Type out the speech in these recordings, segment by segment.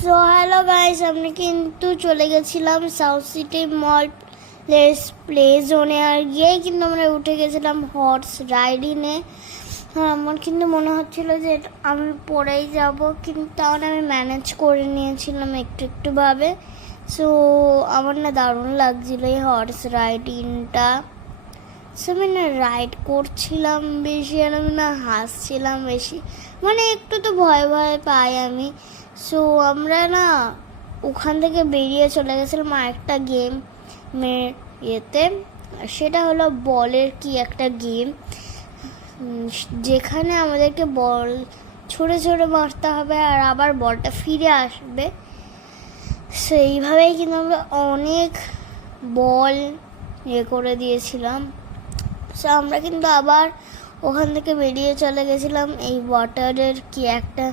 So hello guys, আমরা কিন্তু চলে গেছিলাম সাউথ সিটি মল প্লে জোনে। আর গিয়ে কিন্তু আমরা উঠে গেছিলাম হর্স রাইডিংয়ে। আমার কিন্তু মনে হচ্ছিল যে আমি পরেই যাব, কিন্তু তাহলে আমি ম্যানেজ করে নিয়েছিলাম একটু একটুভাবে। সো আমার না দারুণ লাগছিল এই হর্স রাইডিংটা। সো আমি না রাইড করছিলাম বেশি, আর আমি না হাসছিলাম বেশি, মানে একটু তো ভয় ভয় পাই আমি। সো আমরা না ওখান থেকে বেরিয়ে চলে গেছিলাম আরেকটা গেমের ইয়েতে। সেটা হলো বলের কি একটা গেম, যেখানে আমাদেরকে বল ছুঁড়ে ছুঁড়ে মারতে হবে আর আবার বলটা ফিরে আসবে। সো এইভাবেই কিন্তু আমরা অনেক বল ইয়ে করে দিয়েছিলাম। সো আমরা কিন্তু আবার ওখান থেকে বেরিয়ে চলে গেছিলাম এই ওয়াটারের কি একটা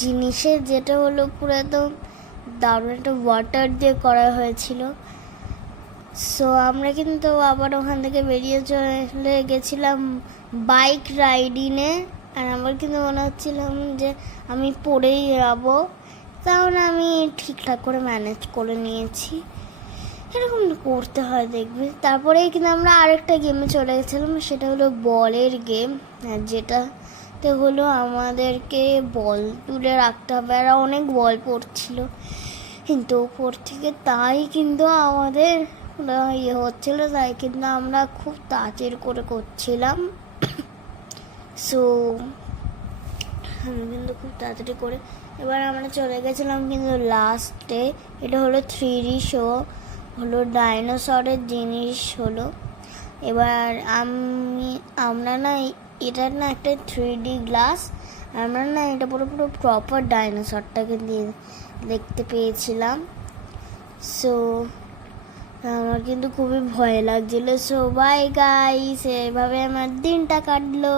জিনিসের, যেটা হলো পুরো একদম দারুণ একটা ওয়াটার দিয়ে করা হয়েছিল। সো আমরা কিন্তু আবার ওখান থেকে বেরিয়ে চলে গেছিলাম বাইক রাইডিংয়ে। আর আমার কিন্তু মনে হচ্ছিলাম যে আমি পড়েই যাবো, তাহলে আমি ঠিকঠাক করে ম্যানেজ করে নিয়েছি। এরকম করতে হয় দেখবে। তারপরেই কিন্তু আমরা আরেকটা গেমে চলে গেছিলাম, সেটা হলো বলের গেম। আর যেটাতে হলো আমাদেরকে বল তুলে রাখতে হবে, আর অনেক বল পড়ছিল কিন্তু উপর থেকে, তাই কিন্তু আমাদের ইয়ে হচ্ছিল, তাই কিন্তু আমরা খুব তাড়াতাড়ি করে করছিলাম। সো আমি কিন্তু খুব তাড়াতাড়ি করে এবার আমরা চলে গেছিলাম কিন্তু লাস্টে। এটা হলো 3D শো, হলো ডাইনোসরের জিনিস হলো। এবার আমরা না এটার না একটা 3D গ্লাস, আমরা না এটা পুরো পুরো প্রপার ডাইনোসরটাকে দিয়ে দেখতে পেয়েছিলাম। সো আমার কিন্তু খুবই ভয় লাগছিল। সো বাই গাইস, এভাবে আমার দিনটা কাটলো।